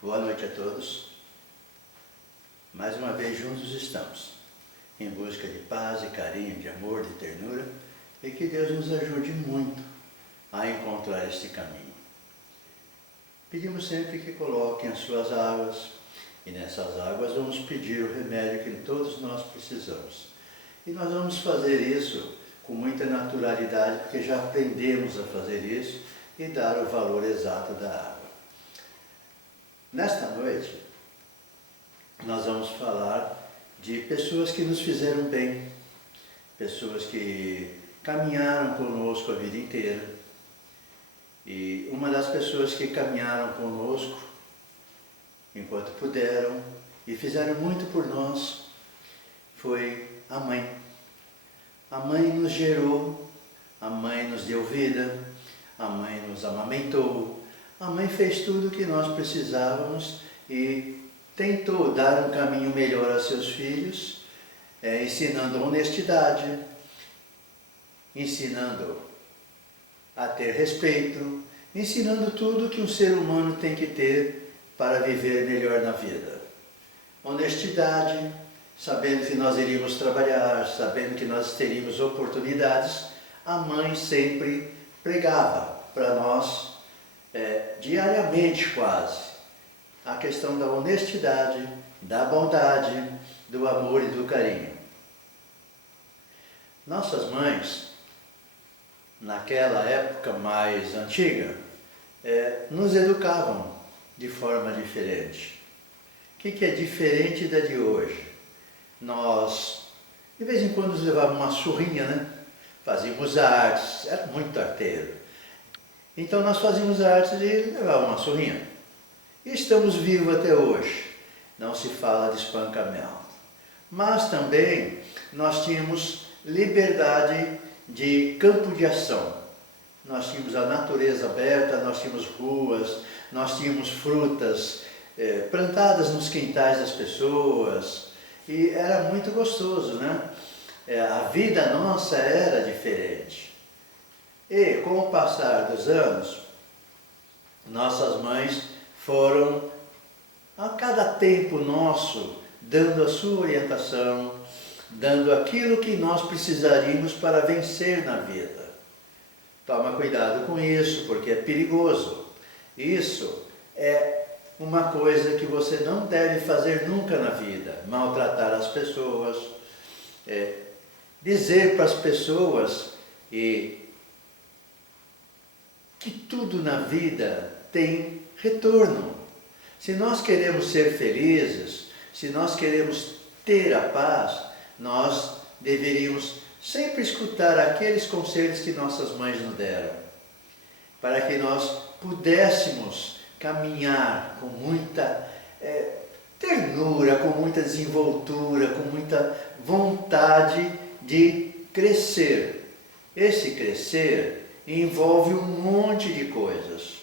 Boa noite a todos. Mais uma vez juntos estamos, em busca de paz, de carinho, de amor, de ternura, e que Deus nos ajude muito a encontrar este caminho. Pedimos sempre que coloquem as suas águas, e nessas águas vamos pedir o remédio que todos nós precisamos. E nós vamos fazer isso com muita naturalidade, porque já aprendemos a fazer isso e dar o valor exato da água. Nesta noite, nós vamos falar de pessoas que nos fizeram bem, pessoas que caminharam conosco a vida inteira. E uma das pessoas que caminharam conosco, enquanto puderam, e fizeram muito por nós, foi a mãe. A mãe nos gerou, a mãe nos deu vida, a mãe nos amamentou, a mãe fez tudo o que nós precisávamos e tentou dar um caminho melhor a seus filhos, ensinando honestidade, ensinando a ter respeito, ensinando tudo que um ser humano tem que ter para viver melhor na vida. Honestidade, sabendo que nós iríamos trabalhar, sabendo que nós teríamos oportunidades, a mãe sempre pregava para nós, diariamente quase, a questão da honestidade, da bondade, do amor e do carinho. Nossas mães, naquela época mais antiga, nos educavam de forma diferente. O que é diferente da de hoje? Nós, de vez em quando, nos levávamos uma surrinha, né? Fazíamos artes, era muito arteiro. Então nós fazíamos artes e levávamos uma surrinha. E estamos vivos até hoje. Não se fala de espancamento. Mas também nós tínhamos liberdade de campo de ação. Nós tínhamos a natureza aberta, nós tínhamos ruas, nós tínhamos frutas plantadas nos quintais das pessoas. E era muito gostoso, né? A vida nossa era diferente. E com o passar dos anos, nossas mães foram, a cada tempo nosso, dando a sua orientação, dando aquilo que nós precisaríamos para vencer na vida. Toma cuidado com isso, porque é perigoso. Isso é uma coisa que você não deve fazer nunca na vida. Maltratar as pessoas, dizer para as pessoas que tudo na vida tem retorno. Se nós queremos ser felizes, se nós queremos ter a paz, nós deveríamos sempre escutar aqueles conselhos que nossas mães nos deram, para que nós pudéssemos caminhar com muita ternura, com muita desenvoltura, com muita vontade de crescer. Esse crescer envolve um monte de coisas.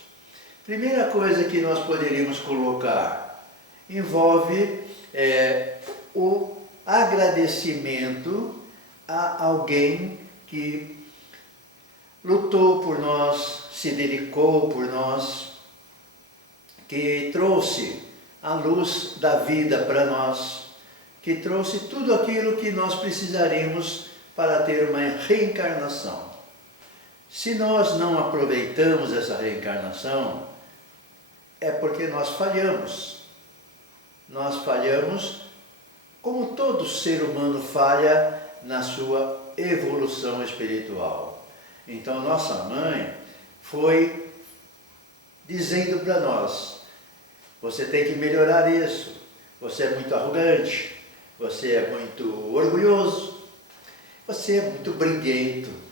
Primeira coisa que nós poderíamos colocar, envolve o agradecimento a alguém que lutou por nós, se dedicou por nós, que trouxe a luz da vida para nós, que trouxe tudo aquilo que nós precisaríamos para ter uma reencarnação. Se nós não aproveitamos essa reencarnação, é porque nós falhamos. Nós falhamos como todo ser humano falha na sua evolução espiritual. Então nossa mãe foi dizendo para nós: você tem que melhorar isso, você é muito arrogante, você é muito orgulhoso, você é muito briguento.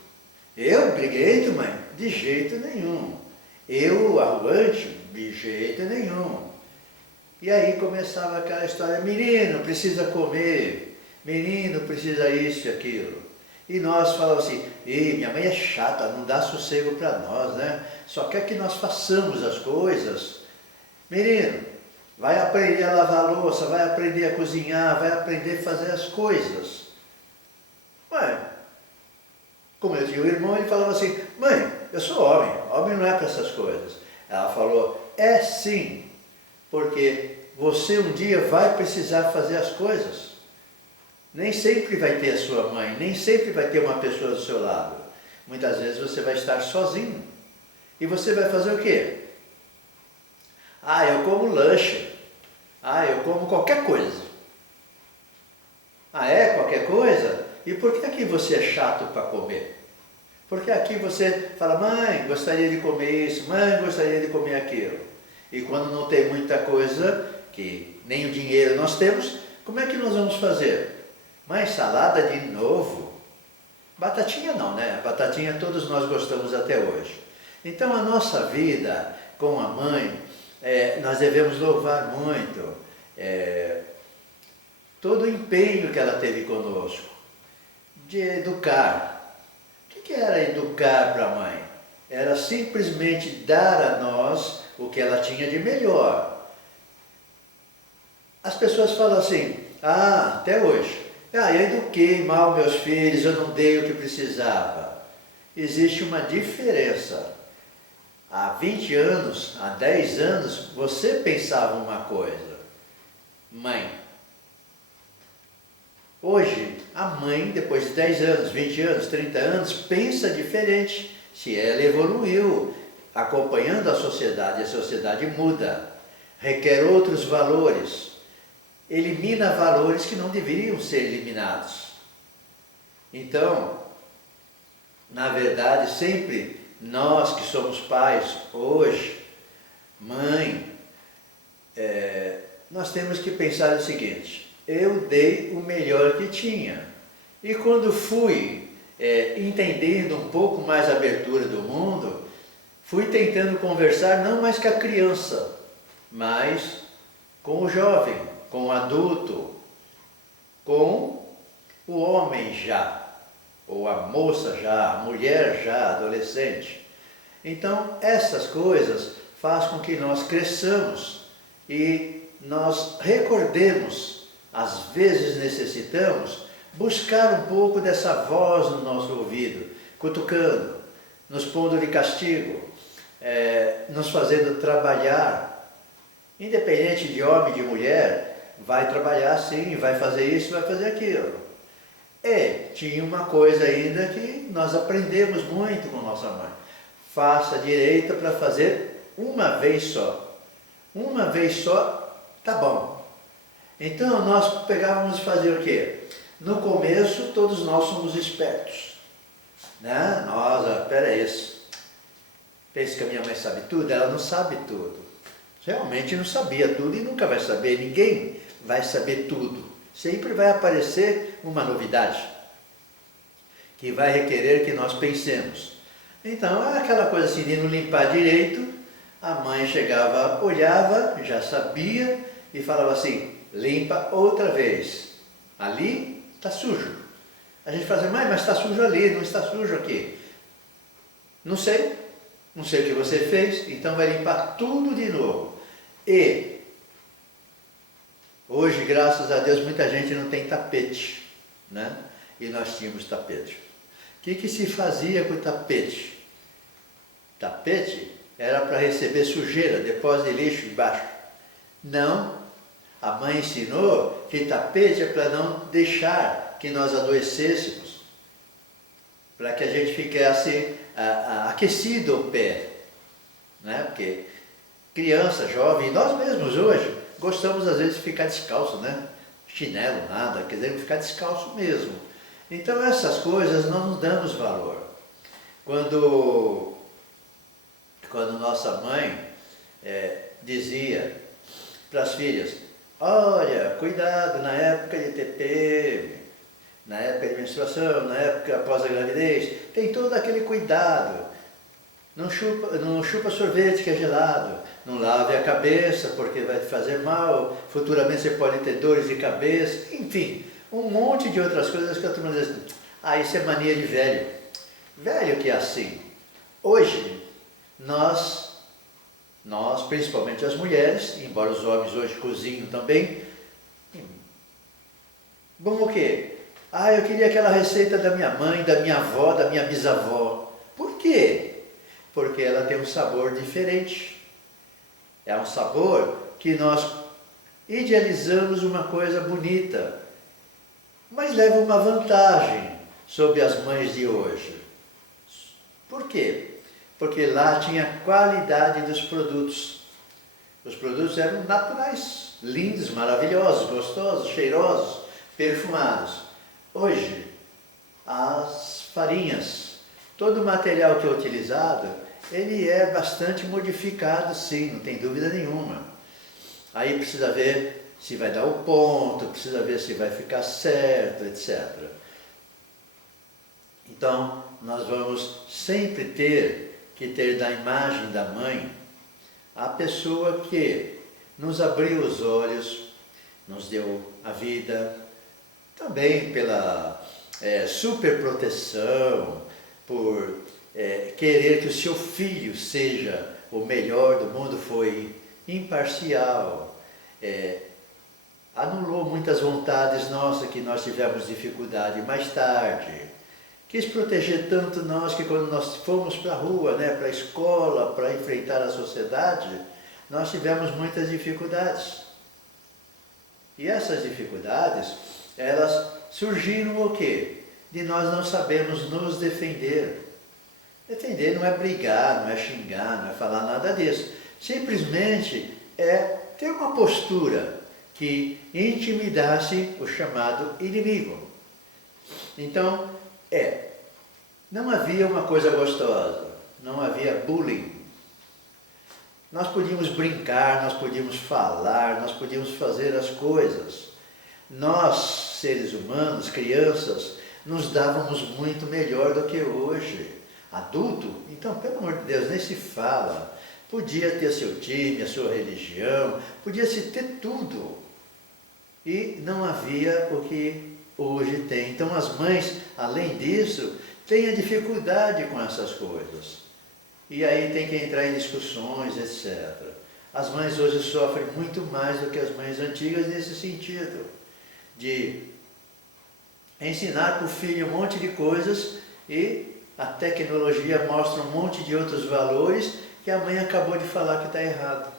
Eu briguento, mãe? De jeito nenhum. Eu arrogante? De jeito nenhum. E aí começava aquela história: menino precisa comer, menino precisa isso e aquilo. E nós falávamos assim: ei, minha mãe é chata, não dá sossego para nós, né? Só quer que nós façamos as coisas. Menino, vai aprender a lavar a louça, vai aprender a cozinhar, vai aprender a fazer as coisas. Mãe, como eu tinha um irmão, ele falava assim: mãe, eu sou homem, homem não é para essas coisas. Ela falou: é sim. porque você um dia vai precisar fazer as coisas. Nem sempre vai ter a sua mãe, nem sempre vai ter uma pessoa do seu lado. Muitas vezes você vai estar sozinho. E você vai fazer o quê? Ah, eu como lanche. Ah, eu como qualquer coisa. Ah, é? Qualquer coisa? E por que aqui você é chato para comer? Porque aqui você fala, mãe, gostaria de comer isso, mãe, gostaria de comer aquilo. E quando não tem muita coisa, que nem o dinheiro nós temos, como é que nós vamos fazer? Mãe, salada de novo? Batatinha não, né? Batatinha todos nós gostamos até hoje. Então a nossa vida com a mãe, nós devemos louvar muito todo o empenho que ela teve conosco, de educar. O que era educar para a mãe? Era simplesmente dar a nós o que ela tinha de melhor. As pessoas falam assim, até hoje, eu eduquei mal meus filhos, eu não dei o que precisava. Existe uma diferença. Há 20 anos, há 10 anos, você pensava uma coisa. Mãe. Hoje, a mãe, depois de 10 anos, 20 anos, 30 anos, pensa diferente. Se ela evoluiu, acompanhando a sociedade muda, requer outros valores, elimina valores que não deveriam ser eliminados. Então, na verdade, sempre nós que somos pais hoje, mãe, nós temos que pensar o seguinte, eu dei o melhor que tinha. E quando fui entendendo um pouco mais a abertura do mundo, fui tentando conversar não mais com a criança, mas com o jovem, com o adulto, com o homem já, ou a moça já, a mulher já, adolescente. Então, essas coisas fazem com que nós cresçamos e nós recordemos, às vezes necessitamos, buscar um pouco dessa voz no nosso ouvido, cutucando, nos pondo de castigo, nos fazendo trabalhar. Independente de homem, de mulher, vai trabalhar sim, vai fazer isso, vai fazer aquilo. Tinha uma coisa ainda que nós aprendemos muito com nossa mãe. Faça direito para fazer uma vez só. Uma vez só, tá bom. Então nós pegávamos e fazer o quê? No começo todos nós somos espertos. Né? Peraí, pensa que a minha mãe sabe tudo? Ela não sabe tudo. Realmente não sabia tudo e nunca vai saber. Ninguém vai saber tudo. Sempre vai aparecer uma novidade que vai requerer que nós pensemos. Então, é aquela coisa assim de não limpar direito, a mãe chegava, olhava, já sabia e falava assim, limpa outra vez. Ali está sujo. A gente fala assim, mãe, mas está sujo ali, não está sujo aqui. Não sei o que você fez, então vai limpar tudo de novo. E hoje, graças a Deus, muita gente não tem tapete, né? E nós tínhamos tapete. O que se fazia com o tapete? Tapete era para receber sujeira, depósito de lixo embaixo. Não, a mãe ensinou que tapete é para não deixar que nós adoecêssemos, para que a gente ficasse aquecido o pé, né? Porque criança, jovem, nós mesmos hoje, gostamos às vezes de ficar descalço, né? Chinelo, nada, queremos ficar descalço mesmo. Então essas coisas nós não damos valor. Quando nossa mãe dizia para as filhas, olha, cuidado na época de TPM, na época de menstruação, na época após a gravidez, tem todo aquele cuidado. Não chupa sorvete que é gelado, não lave a cabeça porque vai te fazer mal, futuramente você pode ter dores de cabeça, enfim, um monte de outras coisas que a turma diz, isso é mania de velho. Velho que é assim. Hoje, nós, principalmente as mulheres, embora os homens hoje cozinham também, vamos o quê? Eu queria aquela receita da minha mãe, da minha avó, da minha bisavó. Por quê? Porque ela tem um sabor diferente. É um sabor que nós idealizamos uma coisa bonita, mas leva uma vantagem sobre as mães de hoje. Por quê? Porque lá tinha qualidade dos produtos. Os produtos eram naturais, lindos, maravilhosos, gostosos, cheirosos, perfumados. Hoje, as farinhas, todo o material que é utilizado, ele é bastante modificado, sim, não tem dúvida nenhuma. Aí precisa ver se vai dar o ponto, precisa ver se vai ficar certo, etc. Então, nós vamos sempre ter que ter da imagem da mãe a pessoa que nos abriu os olhos, nos deu a vida, também pela superproteção, por querer que o seu filho seja o melhor do mundo, foi imparcial, anulou muitas vontades nossas que nós tivemos dificuldade mais tarde. Quis proteger tanto nós que quando nós fomos para a rua, para a escola, para enfrentar a sociedade, nós tivemos muitas dificuldades. E essas dificuldades, elas surgiram o quê? De nós não sabermos nos defender. Defender não é brigar, não é xingar, não é falar nada disso. Simplesmente é ter uma postura que intimidasse o chamado inimigo. Então, não havia uma coisa gostosa, não havia bullying. Nós podíamos brincar, nós podíamos falar, nós podíamos fazer as coisas. Nós, seres humanos, crianças, nos dávamos muito melhor do que hoje. Adulto, então, pelo amor de Deus, nem se fala. Podia ter seu time, a sua religião, podia-se ter tudo. E não havia o que hoje tem. Então as mães, além disso, têm a dificuldade com essas coisas. E aí tem que entrar em discussões, etc. As mães hoje sofrem muito mais do que as mães antigas nesse sentido, de ensinar para o filho um monte de coisas e a tecnologia mostra um monte de outros valores que a mãe acabou de falar que está errado.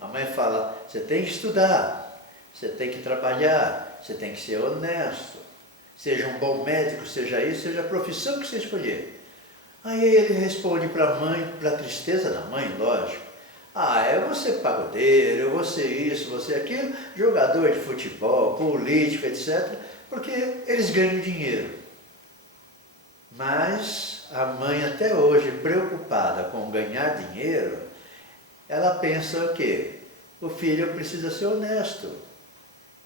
A mãe fala, você tem que estudar, você tem que trabalhar, você tem que ser honesto, seja um bom médico, seja isso, seja a profissão que você escolher. Aí ele responde para a mãe, para a tristeza da mãe, lógico, eu vou ser pagodeiro, eu vou ser isso, vou ser aquilo, jogador de futebol, político, etc., porque eles ganham dinheiro. Mas a mãe até hoje, preocupada com ganhar dinheiro, ela pensa o quê? O filho precisa ser honesto,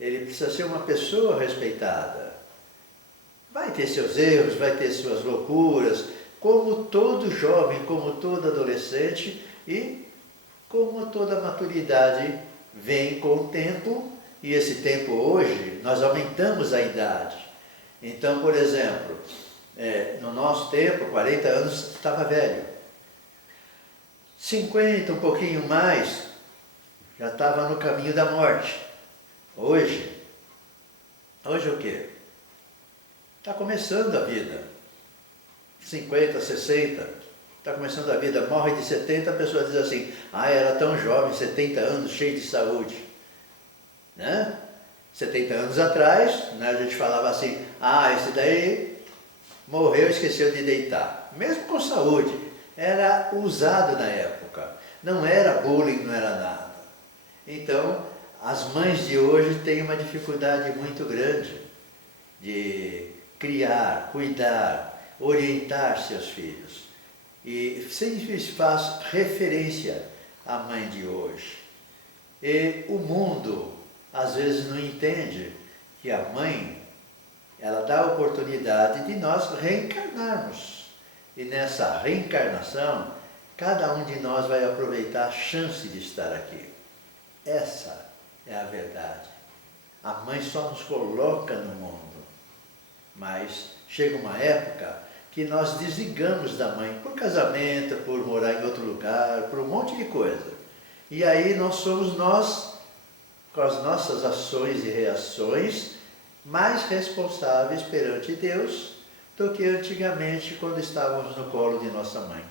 ele precisa ser uma pessoa respeitada. Vai ter seus erros, vai ter suas loucuras, como todo jovem, como todo adolescente e como toda maturidade vem com o tempo, e esse tempo hoje, nós aumentamos a idade. Então, por exemplo, no nosso tempo, 40 anos, estava velho. 50, um pouquinho mais, já estava no caminho da morte. Hoje o quê? Está começando a vida. 50, 60, está começando a vida, morre de 70, a pessoa diz assim, era tão jovem, 70 anos, cheio de saúde. Né? 70 anos atrás, a gente falava assim, esse daí morreu, esqueceu de deitar. Mesmo com saúde, era usado na época. Não era bullying, não era nada. Então, as mães de hoje têm uma dificuldade muito grande de criar, cuidar, orientar seus filhos. E sempre se faz referência à mãe de hoje. E o mundo, às vezes, não entende que a mãe, ela dá a oportunidade de nós reencarnarmos. E nessa reencarnação, cada um de nós vai aproveitar a chance de estar aqui. Essa é a verdade. A mãe só nos coloca no mundo, mas chega uma época que nós desligamos da mãe por casamento, por morar em outro lugar, por um monte de coisa. E aí nós somos nós, com as nossas ações e reações, mais responsáveis perante Deus do que antigamente quando estávamos no colo de nossa mãe.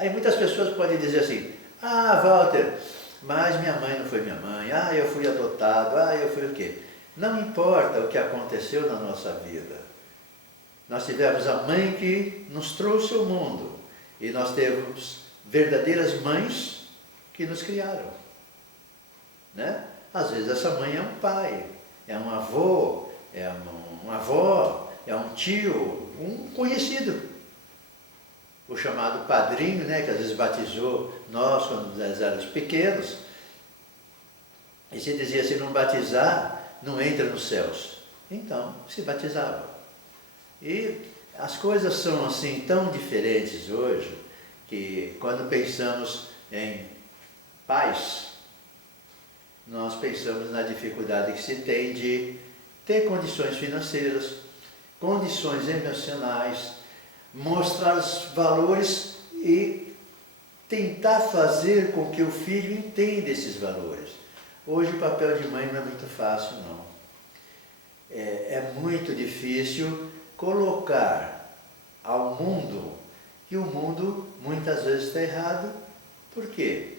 Aí muitas pessoas podem dizer assim, ah, Walter, mas minha mãe não foi minha mãe, ah, eu fui adotado, ah, eu fui o quê? Não importa o que aconteceu na nossa vida. Nós tivemos a mãe que nos trouxe ao mundo e nós temos verdadeiras mães que nos criaram, né? Às vezes essa mãe é um pai, é um avô, é uma avó, é um tio, um conhecido. O chamado padrinho, né, que às vezes batizou nós quando nós éramos pequenos, e se dizia, se não batizar, não entra nos céus. Então, se batizava. E as coisas são assim tão diferentes hoje, que quando pensamos em pais, nós pensamos na dificuldade que se tem de ter condições financeiras, condições emocionais, mostrar os valores e tentar fazer com que o filho entenda esses valores. Hoje o papel de mãe não é muito fácil, não. É muito difícil colocar ao mundo que o mundo muitas vezes está errado. Por quê?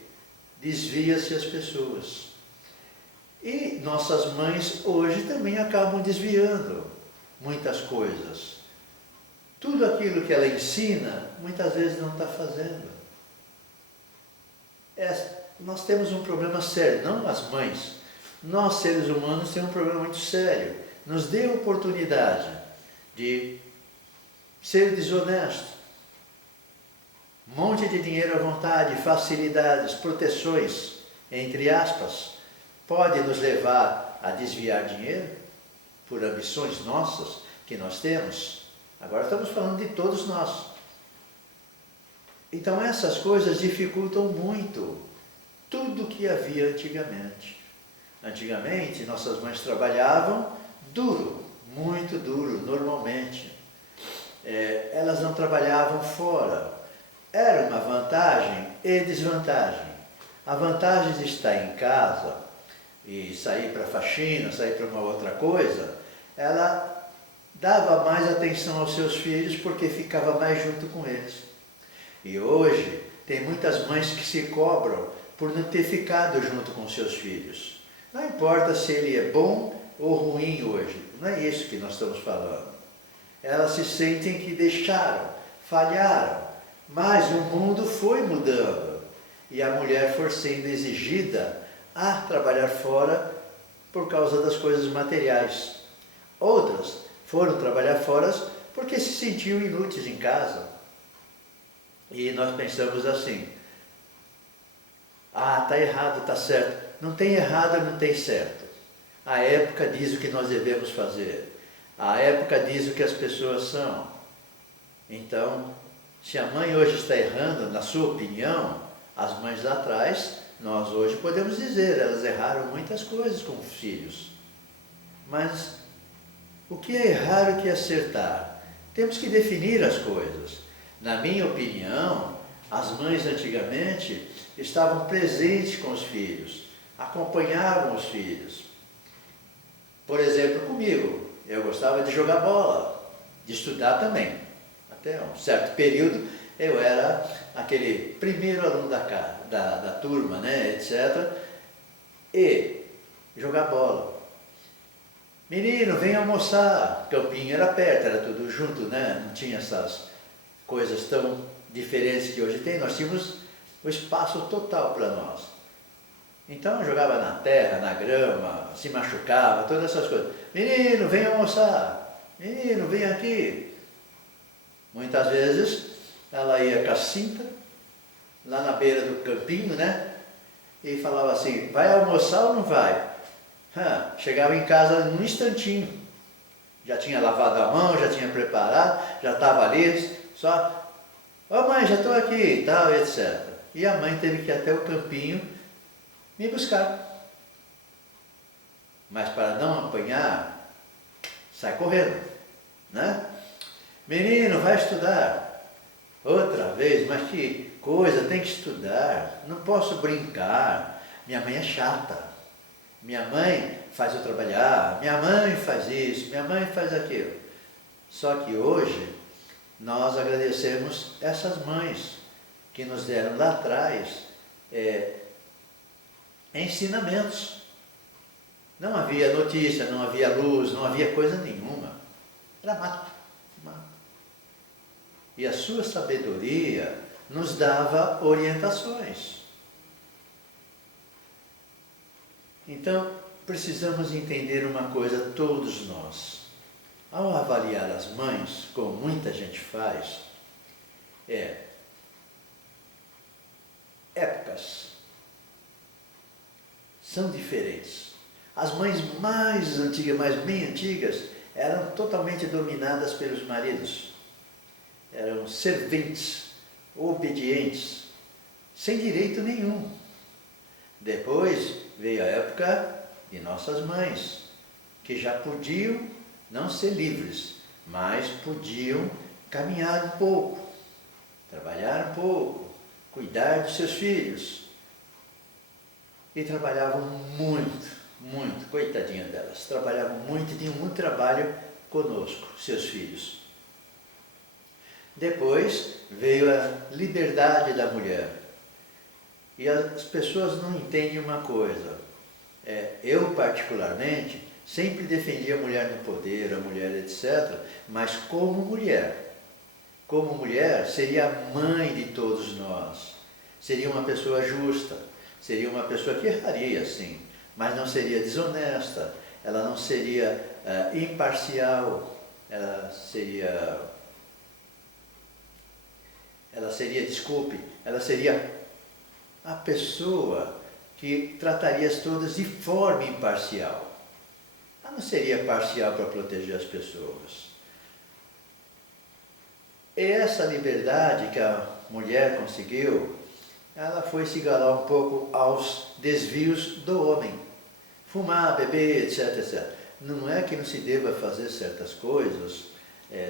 Desvia-se as pessoas. E nossas mães hoje também acabam desviando muitas coisas. Tudo aquilo que ela ensina, muitas vezes não está fazendo. Nós temos um problema sério, não as mães. Nós, seres humanos, temos um problema muito sério. Nos dê a oportunidade de ser desonesto. Um monte de dinheiro à vontade, facilidades, proteções, entre aspas, pode nos levar a desviar dinheiro por ambições nossas que nós temos. Agora estamos falando de todos nós. Então essas coisas dificultam muito tudo que havia antigamente. Antigamente nossas mães trabalhavam duro, muito duro, normalmente. Elas não trabalhavam fora. Era uma vantagem e desvantagem. A vantagem de estar em casa e sair para faxina, sair para uma outra coisa, ela dava mais atenção aos seus filhos porque ficava mais junto com eles. E hoje tem muitas mães que se cobram por não ter ficado junto com seus filhos. Não importa se ele é bom ou ruim hoje, não é isso que nós estamos falando. Elas se sentem que deixaram, falharam, mas o mundo foi mudando e a mulher foi sendo exigida a trabalhar fora por causa das coisas materiais. Outras foram trabalhar fora porque se sentiam inúteis em casa. E nós pensamos assim, ah, está errado, está certo. Não tem errado, não tem certo. A época diz o que nós devemos fazer. A época diz o que as pessoas são. Então, se a mãe hoje está errando, na sua opinião, as mães lá atrás, nós hoje podemos dizer, elas erraram muitas coisas com os filhos. Mas o que é errar e o que é acertar? Temos que definir as coisas. Na minha opinião, as mães antigamente estavam presentes com os filhos, acompanhavam os filhos. Por exemplo, comigo, eu gostava de jogar bola, de estudar também. Até um certo período eu era aquele primeiro aluno da turma, né, etc. E jogar bola. Menino, vem almoçar. Campinho era perto, era tudo junto, né? Não tinha essas coisas tão diferentes que hoje tem. Nós tínhamos o espaço total para nós. Então eu jogava na terra, na grama, se machucava, todas essas coisas. Menino, vem almoçar. Menino, vem aqui. Muitas vezes ela ia com a cinta, lá na beira do campinho, né? E falava assim, vai almoçar ou não vai? Chegava em casa num instantinho. Já tinha lavado a mão, já tinha preparado, já estava ali, só, ó mãe, já estou aqui e tal, etc. E a mãe teve que ir até o campinho me buscar. Mas para não apanhar, sai correndo, né? Menino, vai estudar. Outra vez, mas que coisa, tem que estudar. Não posso brincar. Minha mãe é chata. Minha mãe faz eu trabalhar. Minha mãe faz isso, minha mãe faz aquilo. Só que hoje, nós agradecemos essas mães que nos deram lá atrás ensinamentos. Não havia notícia, não havia luz, não havia coisa nenhuma. Era mato, mato. E a sua sabedoria nos dava orientações. Então, precisamos entender uma coisa, todos nós. Ao avaliar as mães, como muita gente faz, épocas são diferentes. As mães mais antigas, mais bem antigas, eram totalmente dominadas pelos maridos. Eram serventes, obedientes, sem direito nenhum. Depois veio a época de nossas mães, que já podiam não ser livres, mas podiam caminhar um pouco, trabalhar um pouco, cuidar dos seus filhos. E trabalhavam muito, muito, coitadinha delas, trabalhavam muito e tinham muito trabalho conosco, seus filhos. Depois veio a liberdade da mulher. E as pessoas não entendem uma coisa. Eu, particularmente, sempre defendi a mulher no poder, a mulher, etc., mas como mulher. Como mulher, seria a mãe de todos nós. Seria uma pessoa justa. Seria uma pessoa que erraria, sim, mas não seria desonesta. Ela não seria imparcial. Ela seria, ela seria a pessoa que trataria as todas de forma imparcial. Ela não seria parcial para proteger as pessoas. E essa liberdade que a mulher conseguiu, ela foi se igualar um pouco aos desvios do homem. Fumar, beber, etc, etc. Não é que não se deva fazer certas coisas,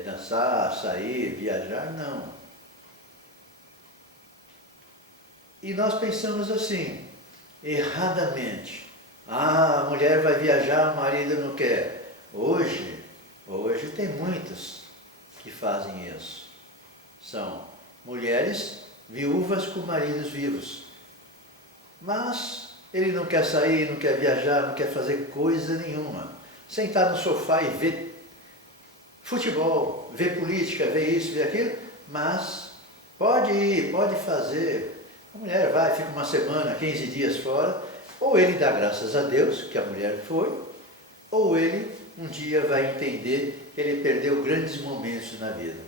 dançar, sair, viajar, não. E nós pensamos assim, erradamente. A mulher vai viajar, o marido não quer. Hoje tem muitos que fazem isso. São mulheres viúvas com maridos vivos. Mas ele não quer sair, não quer viajar, não quer fazer coisa nenhuma. Sentar no sofá e ver futebol, ver política, ver isso, ver aquilo, mas pode ir, pode fazer. A mulher vai, fica uma semana, 15 dias fora, ou ele dá graças a Deus que a mulher foi, ou ele um dia vai entender que ele perdeu grandes momentos na vida.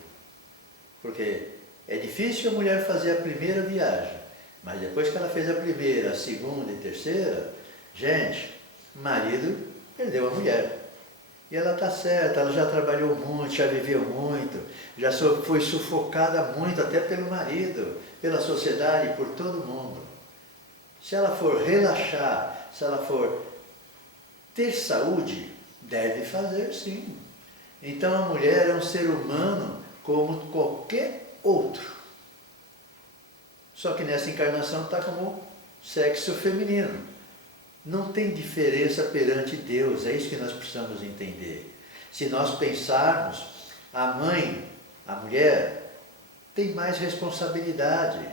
Porque é difícil a mulher fazer a primeira viagem, mas depois que ela fez a primeira, a segunda e terceira, gente, o marido perdeu a mulher. E ela está certa, ela já trabalhou muito, já viveu muito, já foi sufocada muito até pelo marido, pela sociedade, por todo mundo. Se ela for relaxar, se ela for ter saúde, deve fazer sim. Então a mulher é um ser humano como qualquer outro. Só que nessa encarnação está como sexo feminino. Não tem diferença perante Deus, é isso que nós precisamos entender. Se nós pensarmos, a mãe, a mulher, tem mais responsabilidade,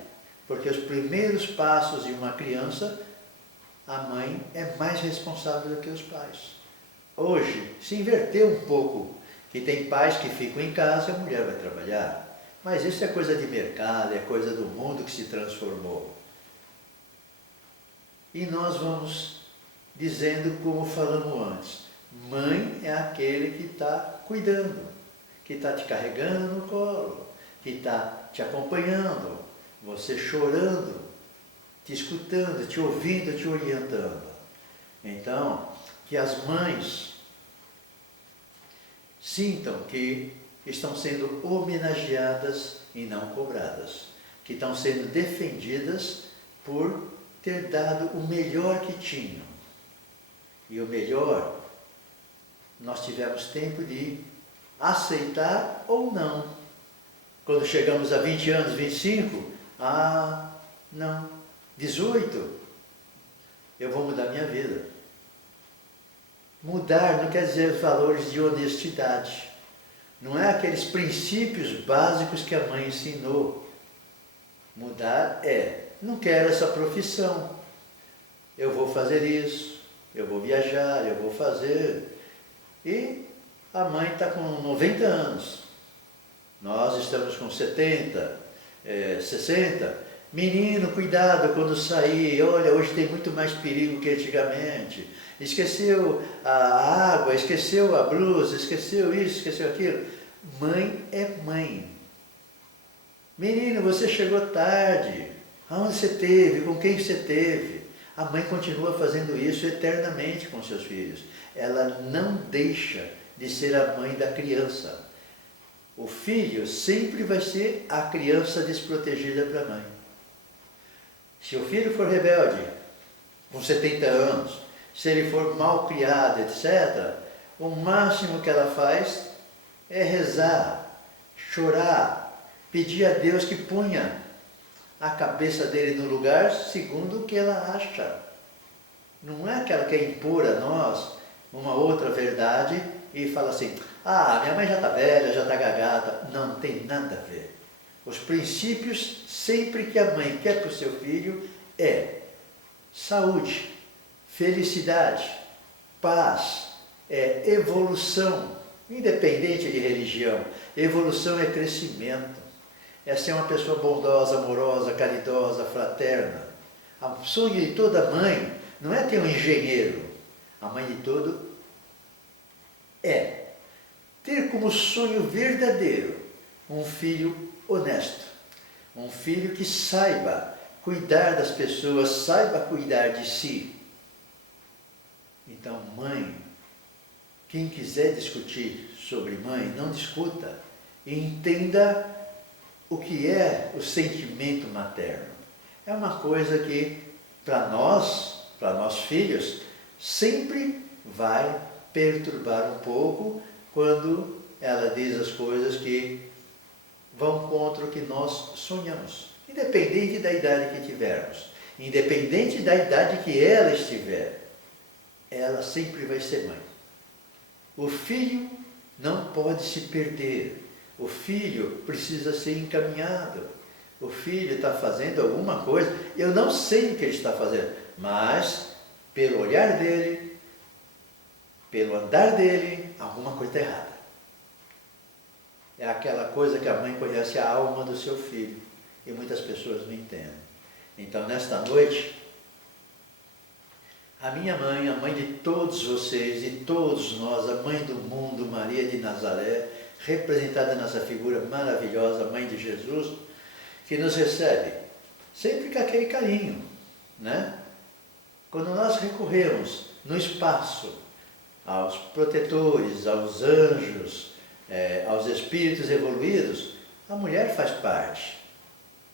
porque os primeiros passos de uma criança, a mãe é mais responsável do que os pais. Hoje, se inverteu um pouco, que tem pais que ficam em casa e a mulher vai trabalhar. Mas isso é coisa de mercado, é coisa do mundo que se transformou. E nós vamos dizendo como falamos antes. Mãe é aquele que está cuidando, que está te carregando no colo, que está te acompanhando, você chorando, te escutando, te ouvindo, te orientando. Então, que as mães sintam que estão sendo homenageadas e não cobradas, que estão sendo defendidas por ter dado o melhor que tinham. E o melhor, nós tivemos tempo de aceitar ou não. Quando chegamos a 20 anos, 25, não, 18, eu vou mudar minha vida. Mudar não quer dizer valores de honestidade. Não é aqueles princípios básicos que a mãe ensinou. Mudar é, não quero essa profissão, eu vou fazer isso, eu vou viajar, eu vou fazer. E a mãe está com 90 anos, nós estamos com 70, 60. Menino, cuidado quando sair, olha, hoje tem muito mais perigo que antigamente. Esqueceu a água, esqueceu a blusa, esqueceu isso, esqueceu aquilo. Mãe é mãe. Menino, você chegou tarde. Aonde você teve? Com quem você teve? A mãe continua fazendo isso eternamente com seus filhos. Ela não deixa de ser a mãe da criança. O filho sempre vai ser a criança desprotegida para a mãe. Se o filho for rebelde, com 70 anos, se ele for mal criado, etc., o máximo que ela faz é rezar, chorar, pedir a Deus que ponha a cabeça dele no lugar segundo o que ela acha. Não é que ela quer impor a nós uma outra verdade e fala assim, minha mãe já está velha, já está gagata. Não tem nada a ver. Os princípios, sempre que a mãe quer para o seu filho, é saúde, felicidade, paz, evolução, independente de religião. Evolução é crescimento, é ser uma pessoa bondosa, amorosa, caridosa, fraterna. O sonho de toda mãe não é ter um engenheiro. A mãe de todo é ter como sonho verdadeiro um filho honesto, um filho que saiba cuidar das pessoas, saiba cuidar de si. Então, mãe, quem quiser discutir sobre mãe, não discuta. Entenda o que é o sentimento materno. É uma coisa que, para nós filhos, sempre vai perturbar um pouco quando ela diz as coisas que vão contra o que nós sonhamos. Independente da idade que tivermos, independente da idade que ela estiver, ela sempre vai ser mãe. O filho não pode se perder. O filho precisa ser encaminhado. O filho está fazendo alguma coisa, eu não sei o que ele está fazendo, mas pelo olhar dele, pelo andar dele, alguma coisa está errada. É aquela coisa que a mãe conhece a alma do seu filho e muitas pessoas não entendem. Então, nesta noite, a minha mãe, a mãe de todos vocês, de todos nós, a mãe do mundo, Maria de Nazaré, representada nessa figura maravilhosa, Mãe de Jesus, que nos recebe sempre com aquele carinho, né? Quando nós recorremos no espaço aos protetores, aos anjos, aos espíritos evoluídos, a mulher faz parte.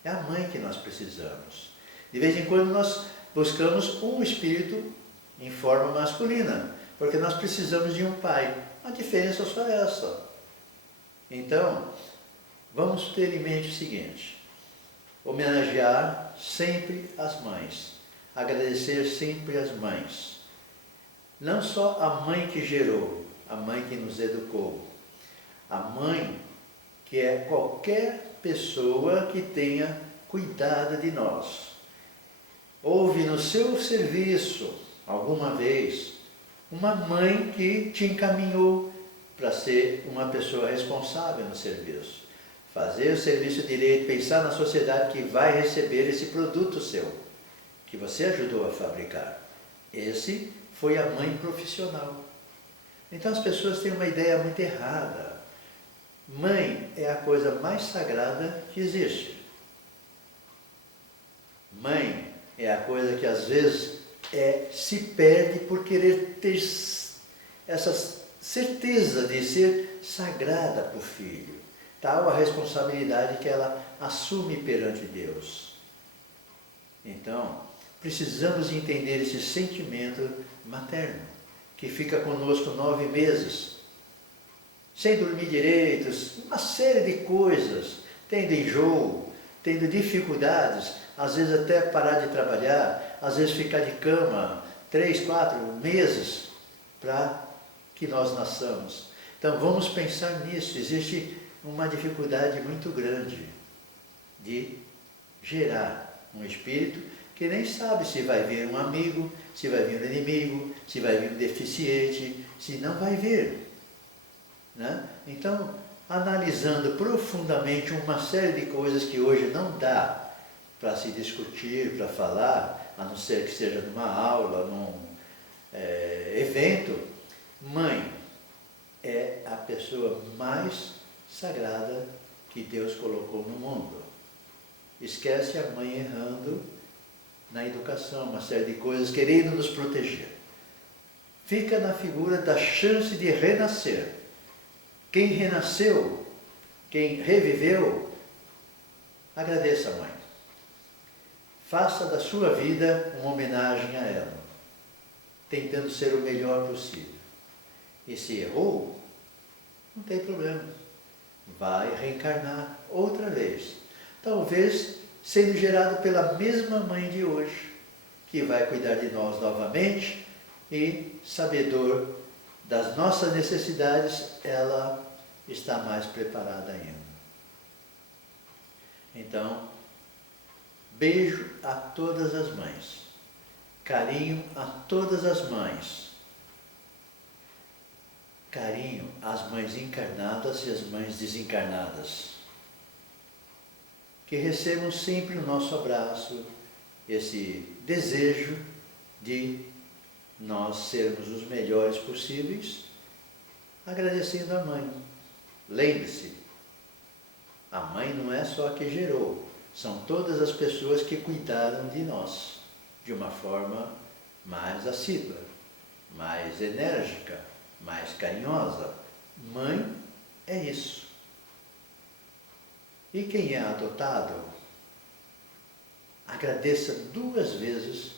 É a mãe que nós precisamos. De vez em quando nós buscamos um espírito em forma masculina, porque nós precisamos de um pai. A diferença é só essa. Então, vamos ter em mente o seguinte: homenagear sempre as mães, agradecer sempre as mães. Não só a mãe que gerou, a mãe que nos educou, a mãe que é qualquer pessoa que tenha cuidado de nós. Houve no seu serviço, alguma vez, uma mãe que te encaminhou para ser uma pessoa responsável no serviço. Fazer o serviço direito, pensar na sociedade que vai receber esse produto seu, que você ajudou a fabricar. Esse foi a mãe profissional. Então as pessoas têm uma ideia muito errada. Mãe é a coisa mais sagrada que existe. Mãe é a coisa que às vezes se perde por querer ter essa certeza de ser sagrada para o filho. Tal a responsabilidade que ela assume perante Deus. Então, precisamos entender esse sentimento materno, que fica conosco 9 meses, sem dormir direito, uma série de coisas, tendo enjoo, tendo dificuldades, às vezes até parar de trabalhar, às vezes ficar de cama 3, 4 meses para que nós nasçamos. Então vamos pensar nisso. Existe uma dificuldade muito grande de gerar um espírito que nem sabe se vai vir um amigo, se vai vir um inimigo, se vai vir um deficiente, se não vai vir. Né? Então, analisando profundamente uma série de coisas que hoje não dá para se discutir, para falar, a não ser que seja numa aula, num evento, mãe é a pessoa mais sagrada que Deus colocou no mundo. Esquece a mãe errando na educação, uma série de coisas, querendo nos proteger. Fica na figura da chance de renascer. Quem renasceu, quem reviveu, agradeça a mãe. Faça da sua vida uma homenagem a ela, tentando ser o melhor possível. E se errou, não tem problema. Vai reencarnar outra vez. Talvez sendo gerado pela mesma mãe de hoje, que vai cuidar de nós novamente e, sabedor das nossas necessidades, ela está mais preparada ainda. Então, beijo a todas as mães, carinho a todas as mães, carinho às mães encarnadas e às mães desencarnadas. Que recebam sempre o nosso abraço, esse desejo de nós sermos os melhores possíveis, agradecendo a mãe. Lembre-se, a mãe não é só a que gerou, são todas as pessoas que cuidaram de nós, de uma forma mais assídua, mais enérgica, mais carinhosa. Mãe é isso. E quem é adotado, agradeça 2 vezes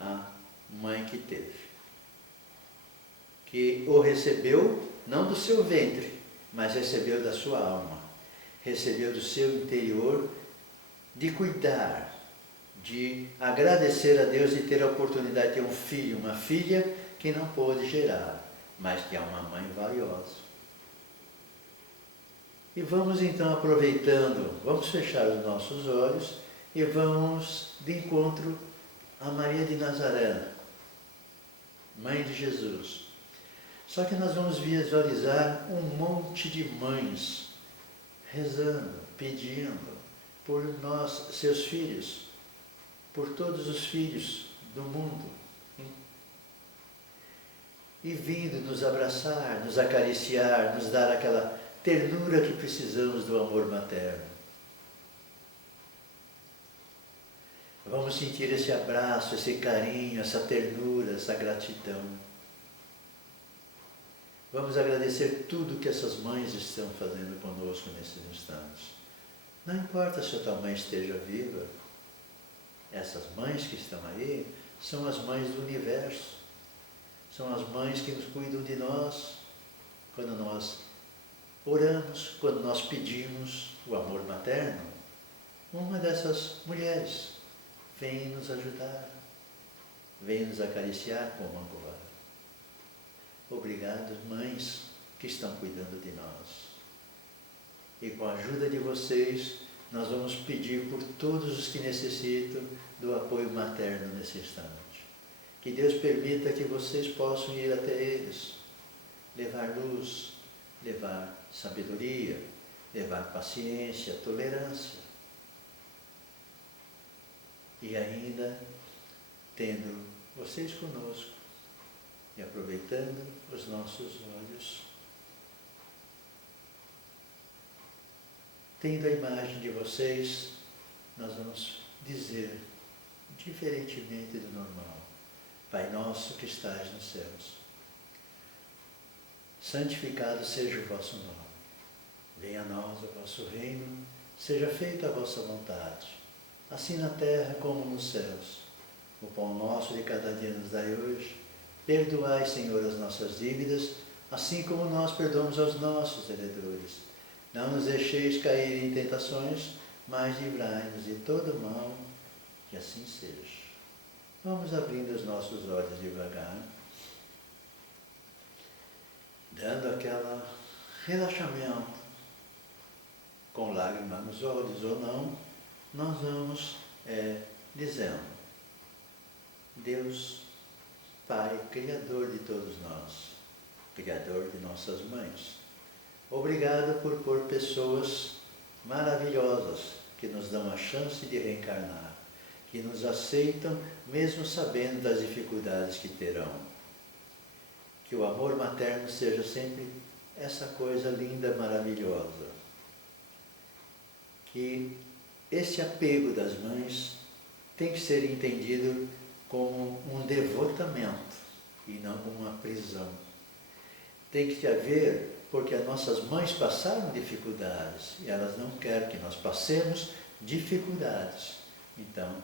a mãe que teve, que o recebeu não do seu ventre, mas recebeu da sua alma, recebeu do seu interior, de cuidar, de agradecer a Deus de ter a oportunidade de ter um filho, uma filha que não pôde gerar, mas que é uma mãe valiosa. E vamos então aproveitando, vamos fechar os nossos olhos e vamos de encontro a Maria de Nazaré, Mãe de Jesus. Só que nós vamos visualizar um monte de mães rezando, pedindo por nós, seus filhos, por todos os filhos do mundo. E vindo nos abraçar, nos acariciar, nos dar aquela ternura que precisamos do amor materno. Vamos sentir esse abraço, esse carinho, essa ternura, essa gratidão. Vamos agradecer tudo que essas mães estão fazendo conosco nesses instantes. Não importa se a tua mãe esteja viva, essas mães que estão aí são as mães do universo. São as mães que nos cuidam de nós quando nós oramos, quando nós pedimos o amor materno. Uma dessas mulheres vem nos ajudar, vem nos acariciar como agora. Obrigado, mães que estão cuidando de nós. E com a ajuda de vocês, nós vamos pedir por todos os que necessitam do apoio materno nesse instante. Que Deus permita que vocês possam ir até eles, levar luz, levar sabedoria, levar paciência, tolerância. E ainda tendo vocês conosco e aproveitando os nossos olhos, tendo a imagem de vocês, nós vamos dizer, diferentemente do normal: Pai nosso que estais nos céus, santificado seja o vosso nome. Venha a nós o vosso reino, seja feita a vossa vontade, assim na terra como nos céus. O pão nosso de cada dia nos dai hoje. Perdoai, Senhor, as nossas dívidas, assim como nós perdoamos aos nossos devedores. Não nos deixeis cair em tentações, mas livrai-nos de todo mal, que assim seja. Vamos abrindo os nossos olhos devagar, dando aquele relaxamento, com lágrimas nos olhos ou não, nós vamos dizendo: Deus, Pai, Criador de todos nós, Criador de nossas mães, obrigado por pôr pessoas maravilhosas que nos dão a chance de reencarnar, que nos aceitam mesmo sabendo das dificuldades que terão. Que o amor materno seja sempre essa coisa linda, maravilhosa. Que esse apego das mães tem que ser entendido como um devotamento e não como uma prisão. Tem que haver, porque as nossas mães passaram dificuldades e elas não querem que nós passemos dificuldades. Então,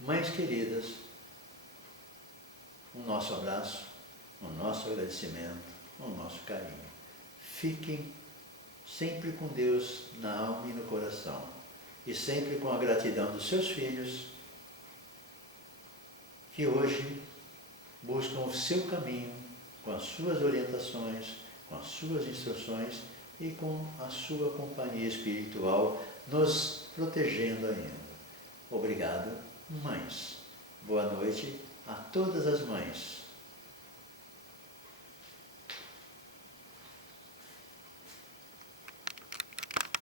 mães queridas, o nosso abraço, o nosso agradecimento, o nosso carinho. Fiquem sempre com Deus na alma e no coração, e sempre com a gratidão dos seus filhos, que hoje buscam o seu caminho, com as suas orientações, com as suas instruções e com a sua companhia espiritual, nos protegendo ainda. Obrigado, mães. Boa noite a todas as mães.